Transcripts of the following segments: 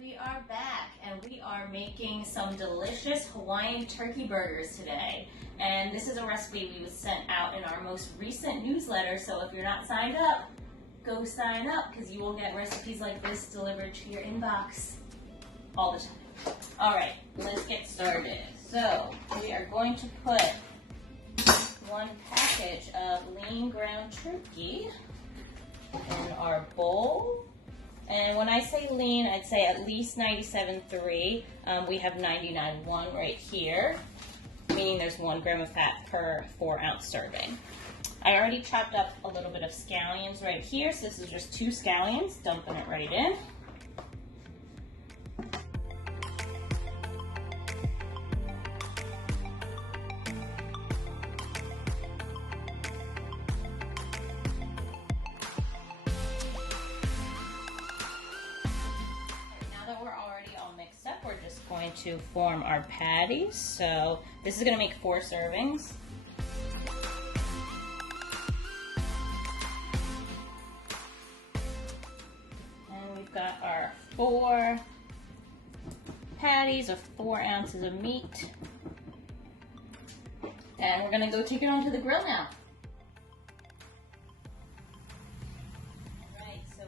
We are back and we are making some delicious Hawaiian turkey burgers today. And this is a recipe we was sent out in our most recent newsletter, so if you're not signed up, go sign up because you will get recipes like this delivered to your inbox all the time. All right, let's get started. So we are going to put 1 package of lean ground turkey in our bowl. And when I say lean, I'd say at least 97.3. We have 99.1 right here, meaning there's 1 gram of fat per 4-ounce serving. I already chopped up a little bit of scallions right here, so this is just 2 scallions, dumping it right in. We're just going to form our patties. So this is going to make 4 servings. And we've got our 4 patties of 4 ounces of meat. And we're going to go take it onto the grill now.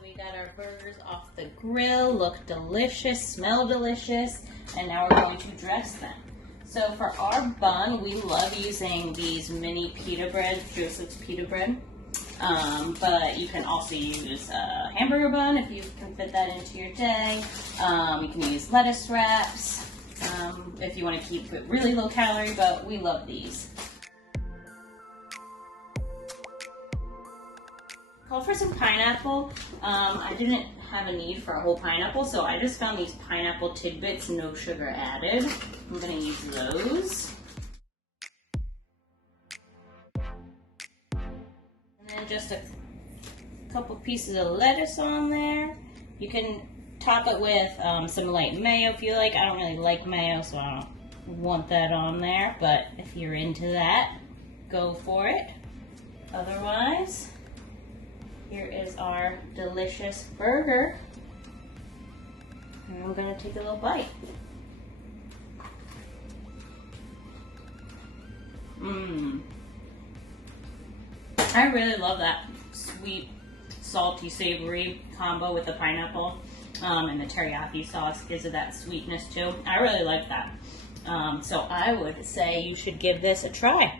We got our burgers off the grill, look delicious, smell delicious, and now we're going to dress them. So for our bun, we love using these mini pita bread, Joseph's pita bread, but you can also use a hamburger bun if you can fit that into your day. You can use lettuce wraps if you want to keep it really low calorie, but we love these. Called for some pineapple. I didn't have a need for a whole pineapple, so I just found these pineapple tidbits, no sugar added. I'm going to use those. And then just a couple pieces of lettuce on there. You can top it with some light mayo if you like. I don't really like mayo, so I don't want that on there, but if you're into that, go for it. Otherwise, here is our delicious burger, and I'm going to take a little bite. I really love that sweet, salty, savory combo with the pineapple, and the teriyaki sauce gives it that sweetness too. I really like that. So I would say you should give this a try.